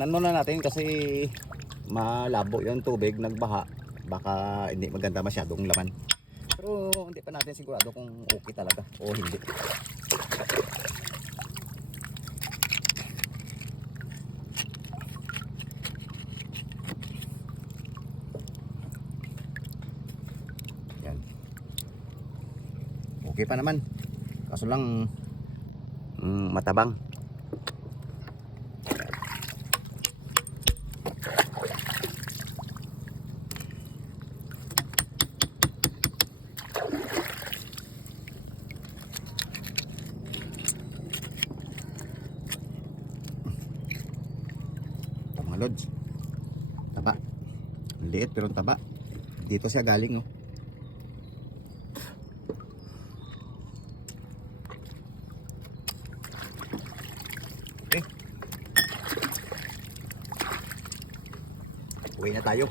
Muna natin kasi malabo yung tubig, nagbaha. Baka hindi maganda masyadong laman. Pero hindi pa natin sigurado kung okay talaga o hindi. Yan. Okay pa naman. Kaso lang matabang. Lods, taba, liit pero taba. Dito siya galing, oh. Okay, uwi na tayo.